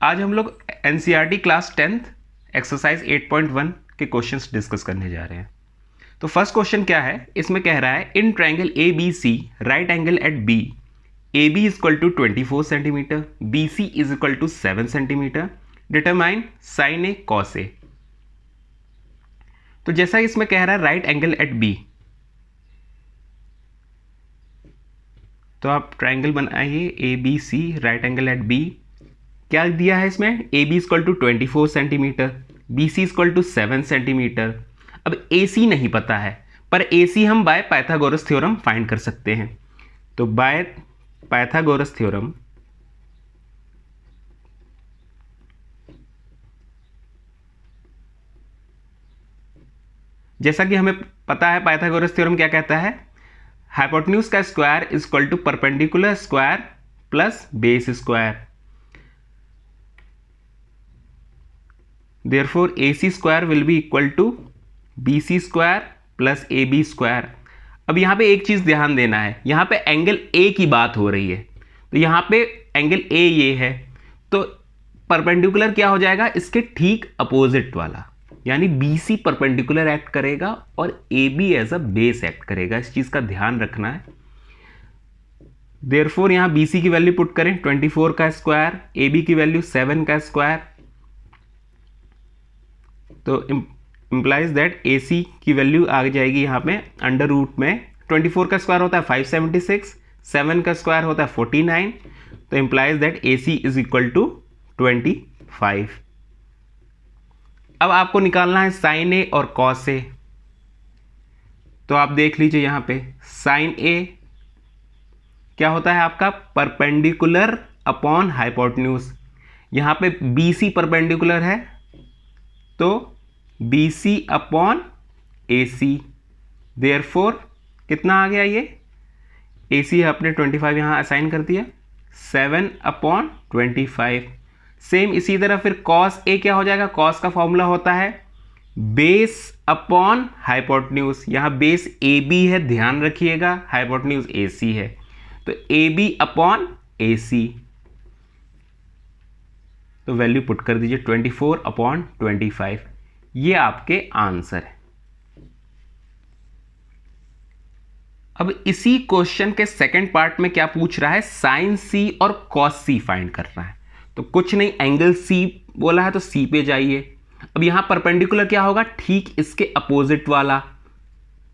आज हम लोग एनसीईआरटी क्लास 10th एक्सरसाइज 8.1 के क्वेश्चंस डिस्कस करने जा रहे हैं। तो फर्स्ट क्वेश्चन क्या है, इसमें कह रहा है in triangle A B C right angle at B A B is equal to 24 centimetre, B C is equal to 7 centimetre, determine sine A cos A. तो जैसा इसमें कह रहा है राइट एंगल एट बी, तो आप ट्रायंगल बनाइए A B C right angle at B. क्या दिया है इसमें, A B equal to 24 centimetre, B C equal to 7 centimetre. अब ए सी नहीं पता है, पर ए सी हम बाय पाइथागोरस थ्योरम फाइंड कर सकते हैं। तो बाय पाइथागोरस थ्योरम जैसा कि हमें पता है पाइथागोरस थ्योरम क्या कहता है, हाइपोटेन्यूज का square is equal to perpendicular square plus base square. Therefore, AC square will be equal to BC square plus AB square। अब यहाँ पे एक चीज़ ध्यान देना है, यहाँ पे एंगल A की बात हो रही है, तो यहाँ पे एंगल A ये है, तो परपेंडिकुलर क्या हो जाएगा, इसके ठीक अपोजिट वाला, यानी BC परपेंडिकुलर एक्ट करेगा और AB as a base act करेगा। इस चीज़ का ध्यान रखना है। Therefore, यहाँ BC की वैल्यू पुट करें 24 का स्क्वायर, AB की वैल्यू 7 का स्क्वायर, तो इम्प्लाइज दैट ए सी की वैल्यू आ जाएगी यहाँ पे अंडर रूट में 24 का स्क्वायर होता है 576, 7 का स्क्वायर होता है 49, तो implies that A C is equal to 25। अब आपको निकालना है साइन ए और कॉस ए। तो आप देख लीजिए यहाँ पे साइन ए क्या होता है आपका, परपेंडिकुलर अपॉन हाइपोटेन्यूज। यहाँ पे बी सी परपेंडिकुलर है, तो B C upon A C. Therefore कितना आ गया, ये ए सी आपने 25 यहाँ असाइन कर दिया, 7 अपॉन 25। सेम इसी तरह फिर कॉस ए क्या हो जाएगा, कॉस का फॉर्मूला होता है बेस अपॉन हाइपोटेन्यूज। यहाँ बेस ए बी है, ध्यान रखिएगा, हाइपोटेन्यूज ए सी है, तो ए बी अपॉन ए सी। तो वैल्यू पुट कर दीजिए 24 अपॉन 25, ये आपके आंसर है। अब इसी क्वेश्चन के सेकंड पार्ट में क्या पूछ रहा है, साइन सी और कॉस सी फाइंड कर रहा है। तो कुछ नहीं, एंगल सी बोला है तो सी पे जाइए। अब यहां परपेंडिकुलर क्या होगा, ठीक इसके अपोजिट वाला।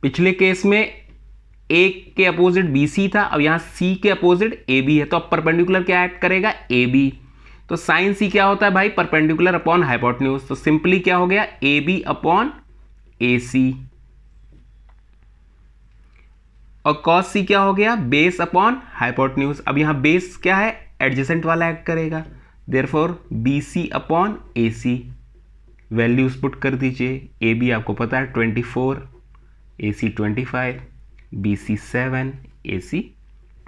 पिछले केस में ए के अपोजिट बी सी था, अब यहां सी के अपोजिट ए बी है, तो अब परपेंडिकुलर क्या एक्ट करेगा, ए बी। तो साइन सी क्या होता है भाई, परपेंडिकुलर अपॉन हाइपोटेन्यूज, तो सिंपली क्या हो गया, ए बी अपॉन ए सी। और कॉस सी क्या हो गया, बेस अपॉन हाइपोटेन्यूज। अब यहां बेस क्या है, एडजेसेंट वाला एक्ट करेगा, therefore B C upon A C. Values put कर दीजिए, ए बी आपको पता है 24, ए सी 25, बी सी 7, ए सी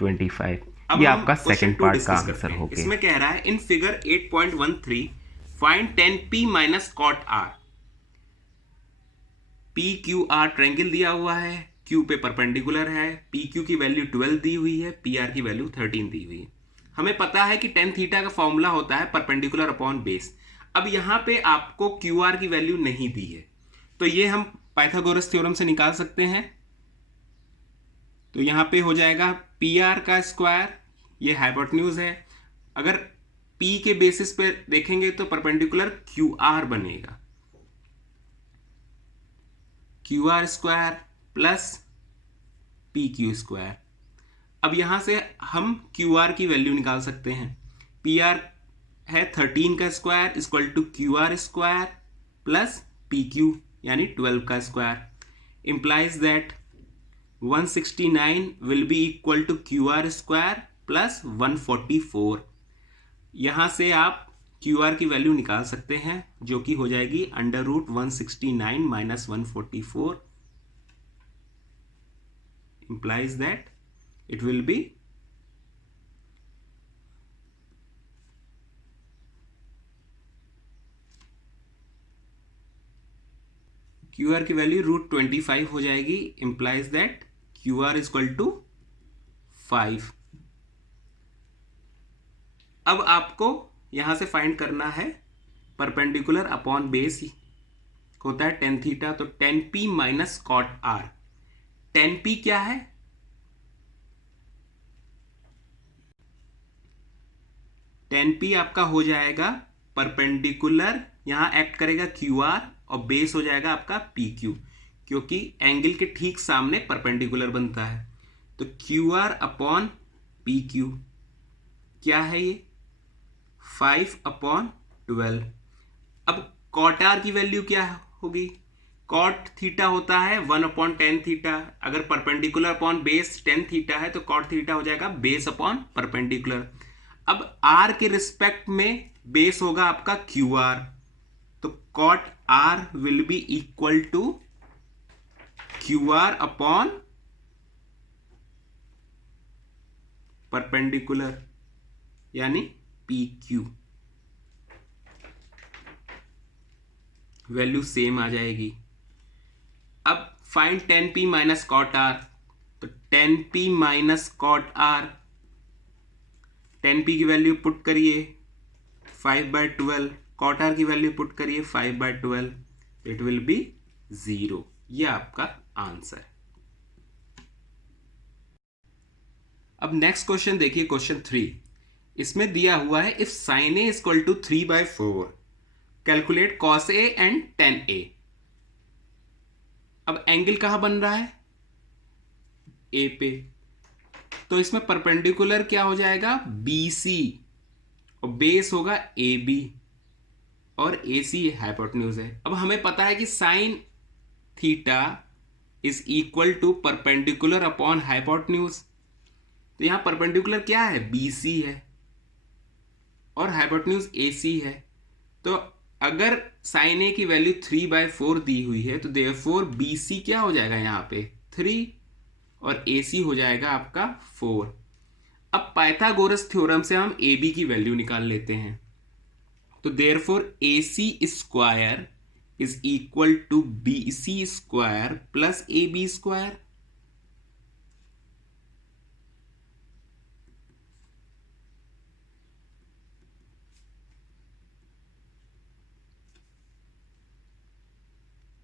25। ये आपका सेकंड पार्ट का आंसर हो गया। इसमें कह रहा है in figure 8.13 find tan p minus cot r। P Q R triangle दिया हुआ है, क्यू पे परपेंडिकुलर है, पी क्यू की वैल्यू 12 दी हुई है, पी आर की वैल्यू 13 दी हुई है। हमें पता है कि tan थीटा का फॉर्मूला होता है परपेंडिकुलर अपॉन बेस। अब यहां पे आपको क्यू आर की वैल्यू नहीं दी है, तो ये हम पाइथागोरस थ्योरम से निकाल सकते हैं। तो यहां पे हो जाएगा पी आर का स्क्वायर, ये हाइपोटेन्यूज है, अगर पी के बेसिस पे देखेंगे तो परपेंडिकुलर क्यू आर बनेगा, Q R square plus P Q square. अब यहां से हम क्यू आर की वैल्यू निकाल सकते हैं, पी आर है 13 का square equal to Q R square plus P Q यानी 12 का square. Implies that 169 will be equal to Q R square plus 144। यहां से आप क्यू आर की वैल्यू निकाल सकते हैं, जो कि हो जाएगी under root 169 minus 144, implies that it will be Q R की वैल्यू रूट 25 हो जाएगी, implies that Q R is equal to 5। अब आपको यहां से फाइंड करना है परपेंडिकुलर अपॉन बेस होता है टेन थीटा, तो tan P minus cot R. Tan P क्या है? टेन पी आपका हो जाएगा परपेंडिकुलर, यहां एक्ट करेगा क्यू आर और बेस हो जाएगा आपका पी क्यू, क्योंकि एंगल के ठीक सामने परपेंडिकुलर बनता है। तो Q R upon P Q क्या है ये? 5/12। अब कॉट आर की वैल्यू क्या होगी? कॉट थीटा होता है 1/10 थीटा। अगर परपेंडिकुलर अपॉन बेस 10 थीटा है तो कॉट थीटा हो जाएगा बेस अपॉन परपेंडिकुलर। अब आर के रिस्पेक्ट में बेस होगा आपका क्यू आर, तो cot R will be equal to Q R upon perpendicular यानी पी क्यू। वैल्यू सेम आ जाएगी। अब find tan P minus cot R, तो tan P minus cot R, tan P की वैल्यू पुट करिए 5/12, cot R की value put करिए 5/12, it will B 0। ये आपका आंसर है। अब नेक्स्ट क्वेश्चन देखिए, क्वेश्चन 3। इसमें दिया हुआ है if sine A equal to 3/4 calculate cos A and tan A. अब एंगल कहां बन रहा है? ए पे, तो इसमें परपेंडिकुलर क्या हो जाएगा? बी सी, और बेस होगा ए बी, और ए सी हाइपोटेन्यूज है। अब हमें पता है कि sine theta is equal to perpendicular upon hypotenuse. तो यहां परपेंडिकुलर क्या है? बी सी है और हाइपोटेन्यूज ए सी है। तो अगर साइन ए की वैल्यू 3/4 दी हुई है तो देयरफॉर बी सी क्या हो जाएगा? यहां पे 3 और ए सी हो जाएगा आपका 4। अब पाइथागोरस थ्योरम से हम ए बी की वैल्यू निकाल लेते हैं, तो therefore A C square is equal to B C square plus A B square.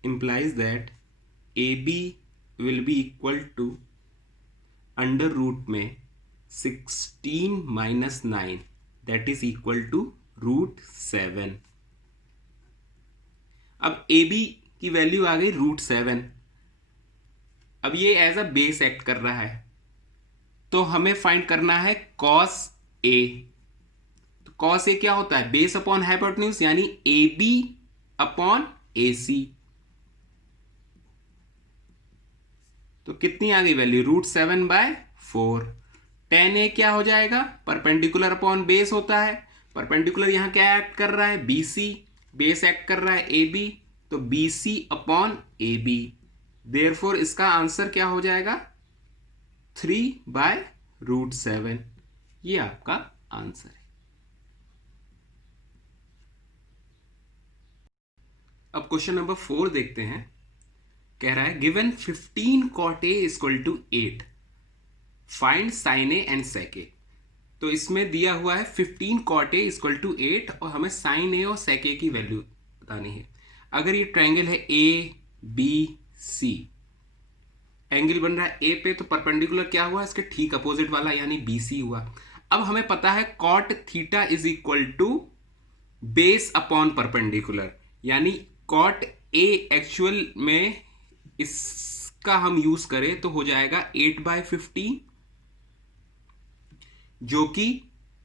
implies that AB will be equal to under root में 16 minus 9 that is equal to √7। अब AB की value आ गई √7। अब ये एज अ बेस एक्ट कर रहा है, तो हमें फाइंड करना है cos A। तो cos A क्या होता है? बेस अपॉन हाइपोटेन्यूज यानी AB अपॉन AC। तो कितनी आ गई वैल्यू? √7/4। टेन ए क्या हो जाएगा? परपेंडिकुलर अपॉन बेस होता है, परपेंडिकुलर यहां क्या एक्ट कर रहा है? BC, बेस एक्ट कर रहा है AB, तो BC अपॉन AB। देयरफॉर इसका आंसर क्या हो जाएगा? 3/√7। ये आपका आंसर है। अब क्वेश्चन नंबर 4 देखते हैं। कह रहा है given 15 cot A equal to 8 find sine A and sec A. तो इसमें दिया हुआ है 15 cot A इक्वल टू 8 और हमें साइन ए और सेक ए की वैल्यू बतानी है। अगर ये ट्रायंगल है ए बी सी, एंगल बन रहा है ए पे, तो परपेंडिकुलर क्या हुआ? इसके ठीक अपोजिट वाला यानी बी सी हुआ। अब हमें पता है cot theta is equal to base upon perpendicular, यानी कॉट ए एक्चुअल में इसका हम यूज करें तो हो जाएगा 8/15, जो कि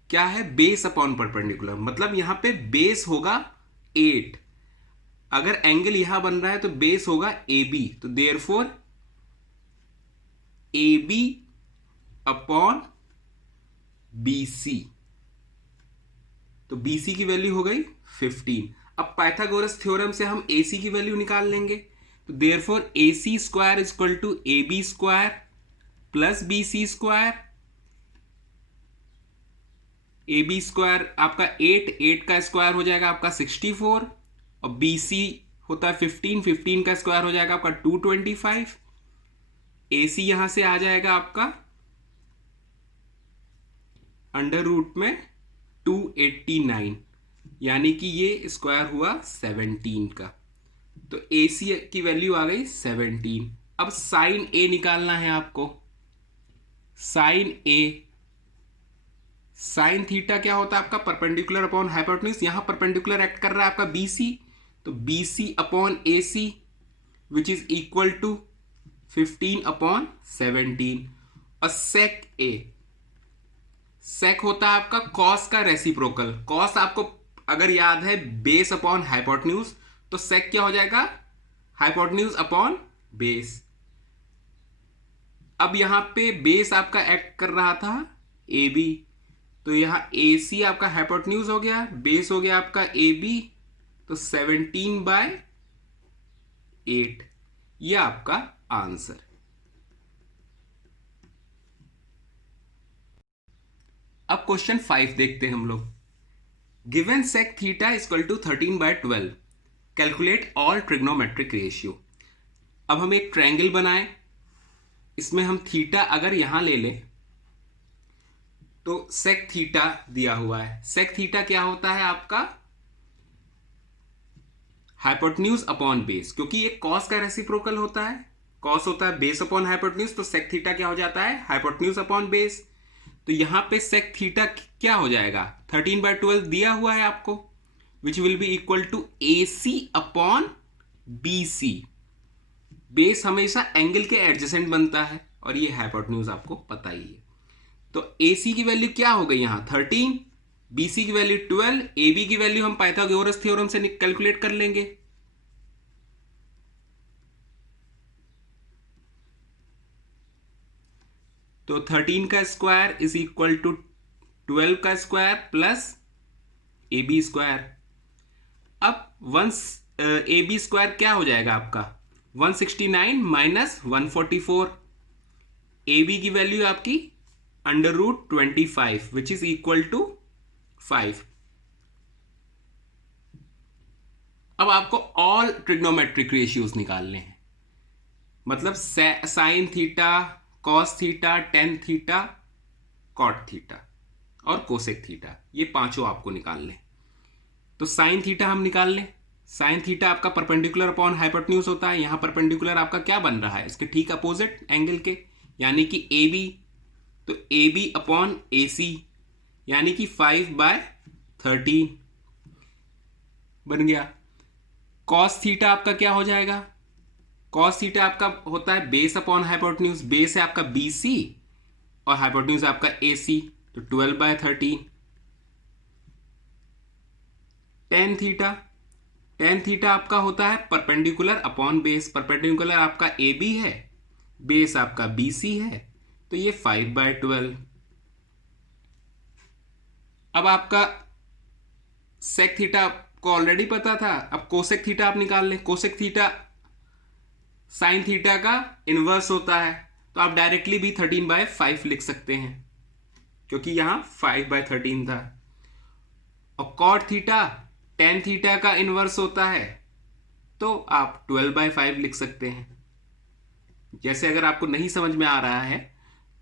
क्या है? बेस अपॉन परपेंडिकुलर, मतलब यहां पे बेस होगा 8। अगर एंगल यहां बन रहा है तो बेस होगा ए बी, तो therefore A B upon B C, तो बी सी की वैल्यू हो गई 15। अब पाइथागोरस थ्योरम से हम ए सी की वैल्यू निकाल लेंगे, तो therefore A C square equal to A B square plus B C square. A B square आपका 8 का स्क्वायर हो जाएगा आपका 64, और बी सी होता है 15 का स्क्वायर हो जाएगा आपका 225। ए सी यहां से आ जाएगा आपका अंडर रूट में 289, यानी कि ये स्क्वायर हुआ 17 का। तो ए सी की वैल्यू आ गई 17। अब साइन ए निकालना है आपको। साइन ए, साइन थीटा क्या होता है आपका? Perpendicular upon hypotenuse. यहां परपेंडिकुलर एक्ट कर रहा है आपका बीसी, तो BC upon A C which is equal to 15 upon 17। और सेक ए, सेक होता है आपका कॉस का रेसिप्रोकल। कॉस आपको अगर याद है बेस अपॉन हाइपोटेन्यूज, तो सेक क्या हो जाएगा? Hypotenuse upon base. अब यहां पे बेस आपका एक्ट कर रहा था ए बी, तो यहां ए सी आपका हाइपोटेन्यूज हो गया, बेस हो गया आपका ए बी, तो 17/8 ये आपका आंसर। अब क्वेश्चन 5 देखते हैं हम लोग। Given sec theta equal to 13/12, calculate all trigonometric ratio. अब हम एक ट्रायंगल बनाएं, इसमें हम थीटा अगर यहां ले लें तो सेक थीटा दिया हुआ है। सेक थीटा क्या होता है आपका? हाइपोटेन्यूज अपॉन बेस, क्योंकि ये कॉस का रेसिप्रोकल होता है। कॉस होता है बेस अपॉन हाइपोटेन्यूज, तो सेक थीटा क्या हो जाता है? Hypotenuse upon base. तो यहां पे सेक थीटा क्या हो जाएगा? 13/12 दिया हुआ है आपको, which will be equal to A C upon B C. Base हमेशा एंगल के एडजेसेंट बनता है और ये हाइपोटेन्यूज आपको पता ही है। तो ए सी की वैल्यू क्या हो गई यहां? 13, बी सी की वैल्यू 12, ए बी की वैल्यू हम पाइथागोरस थ्योरम से कैलकुलेट कर लेंगे। तो 13 का स्क्वायर इज इक्वल टू 12 का square plus A B square. अब ए बी स्क्वायर क्या हो जाएगा आपका? 169 माइनस 144। ए बी की वैल्यू आपकी √25 विच इज इक्वल टू 5। अब आपको ऑल ट्रिग्नोमेट्रिक रेशियोज निकालने हैं, मतलब sine theta, cos theta, tan theta, cot theta और कोसेक थीटा, ये पांचों आपको निकालने। तो साइन थीटा हम निकाल लें। साइन थीटा आपका परपेंडिकुलर अपॉन हाइपोटेन्यूज होता है। यहां परपेंडिकुलर आपका क्या बन रहा है? इसके ठीक अपोजिट एंगल के, यानी कि ए बी, तो ए बी अपॉन ए सी, यानी कि 5/13 बन गया। कॉस थीटा आपका क्या हो जाएगा? कॉस थीटा आपका होता है बेस अपॉन हाइपोटेन्यूज। बेस है आपका बी सी और हाइपोटेन्यूज आपका ए सी, तो 12/13। टेन थीटा, टेन थीटा आपका होता है परपेंडिकुलर अपॉन बेस। परपेंडिकुलर आपका ए बी है, बेस आपका बी सी है, तो ये 5/12। अब आपका सेक थीटा को ऑलरेडी पता था, अब कोसेक थीटा आप निकाल लें। कोसेक थीटा साइन थीटा का इनवर्स होता है, तो आप डायरेक्टली भी 13/5 लिख सकते हैं, क्योंकि यहां 5/13 था। और कॉट थीटा टेन थीटा का इनवर्स होता है, तो आप 12/5 लिख सकते हैं। जैसे अगर आपको नहीं समझ में आ रहा है,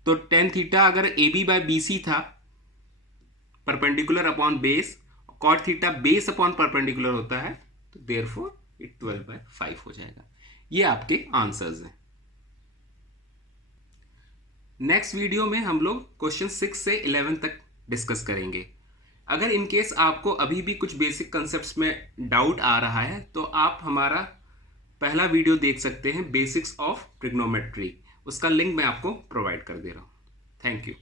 तो टेन थीटा अगर A B by B C था perpendicular upon base, cot theta base upon perpendicular होता है, तो देयरफॉर ये 12/5 हो जाएगा। ये आपके आंसर्स हैं। नेक्स्ट वीडियो में हम लोग क्वेश्चन 6 से 11 तक डिस्कस करेंगे। अगर इनकेस आपको अभी भी कुछ बेसिक कंसेप्ट्स में डाउट आ रहा है, तो आप हमारा पहला वीडियो देख सकते हैं, बेसिक्स ऑफ ट्रिग्नोमेट्री। उसका लिंक मैं आपको प्रोवाइड कर दे रहा हूँ। Thank you.